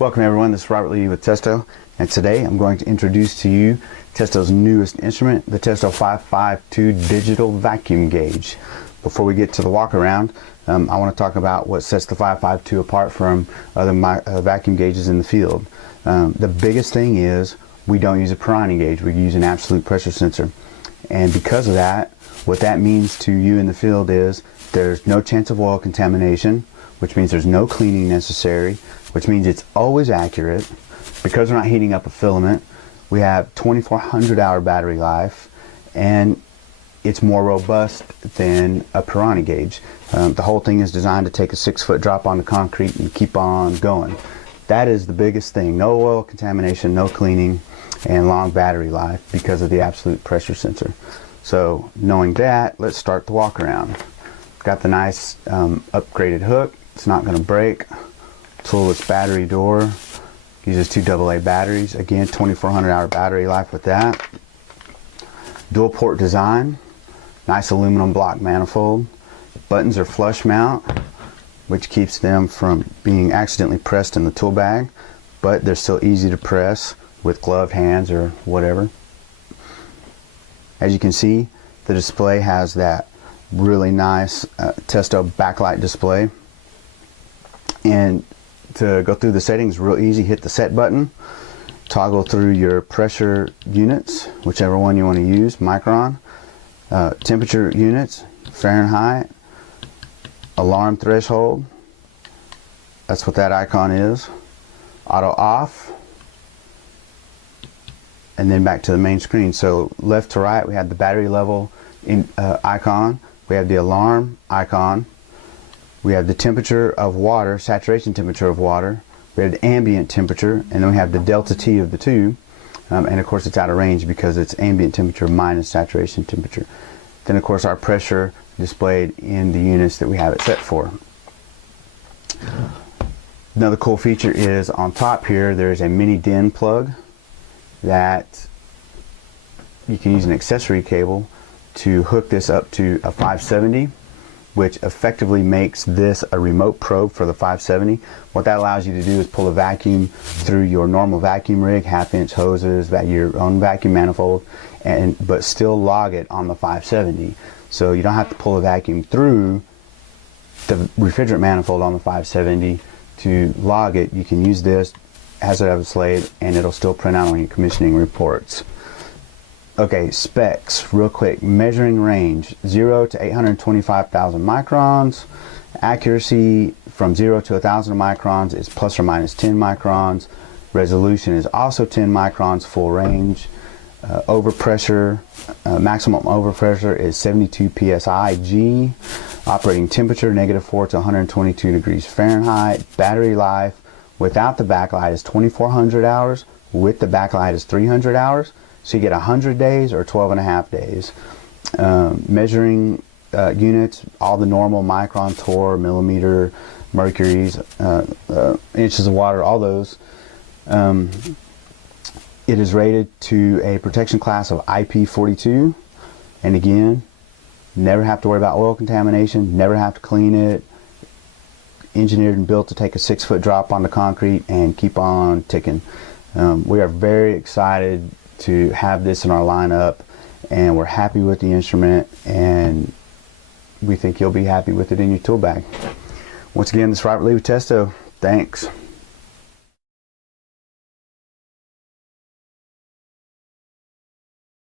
Welcome everyone, this is Robert Lee with Testo, and today I'm going to introduce to you Testo's newest instrument, the Testo 552 Digital Vacuum Gauge. Before we get to the walk around, I want to talk about what sets the 552 apart from other vacuum gauges in the field. The biggest thing is we don't use a Pirani gauge, we use an absolute pressure sensor. And because of that, what that means to you in the field is there's no chance of oil contamination, which means there's no cleaning necessary, which means it's always accurate. Because we're not heating up a filament, we have 2400 hour battery life, and it's more robust than a Pirani gauge. The whole thing is designed to take a 6-foot drop on the concrete and keep on going. That is the biggest thing. No oil contamination, no cleaning, and long battery life because of the absolute pressure sensor. So knowing that, let's start the walk around. Got the nice upgraded hook. It's not going to break. Toolless battery door. Uses 2 AA batteries. Again, 2400 hour battery life with that. Dual port design. Nice aluminum block manifold. Buttons are flush mount, which keeps them from being accidentally pressed in the tool bag, but they're still easy to press with gloved hands or whatever. As you can see, the display has that really nice Testo backlight display. And to go through the settings, real easy. Hit the set button, toggle through your pressure units, whichever one you want to use, micron, temperature units, Fahrenheit, alarm threshold, that's what that icon is, auto off, and then back to the main screen. So left to right, we have the battery level icon, we have the alarm icon, we have the temperature of water, saturation temperature of water, we have the ambient temperature, and then we have the delta T of the two, and of course it's out of range because it's ambient temperature minus saturation temperature. Then of course our pressure displayed in the units that we have it set for. Another cool feature is on top here there's a mini DIN plug that you can use an accessory cable to hook this up to a 570, which effectively makes this a remote probe for the 570. What that allows you to do is pull a vacuum through your normal vacuum rig, 1/2-inch hoses, your own vacuum manifold, but still log it on the 570. So you don't have to pull a vacuum through the refrigerant manifold on the 570 to log it. You can use this as a slave and it'll still print out on your commissioning reports. Okay, specs, real quick. Measuring range, 0 to 825,000 microns. Accuracy from 0 to 1,000 microns is plus or minus 10 microns. Resolution is also 10 microns, full range. Overpressure, maximum overpressure is 72 psi G. Operating temperature, -4 to 122 degrees Fahrenheit. Battery life without the backlight is 2400 hours. With the backlight is 300 hours. So you get 100 days or 12.5 days. Measuring units, all the normal micron, torr, millimeter, mercuries, inches of water, all those. It is rated to a protection class of IP42. And again, never have to worry about oil contamination, never have to clean it. Engineered and built to take a 6-foot drop on the concrete and keep on ticking. We are very excited to have this in our lineup, and we're happy with the instrument, and we think you'll be happy with it in your tool bag. Once again, this is Robert Lee with Testo. Thanks.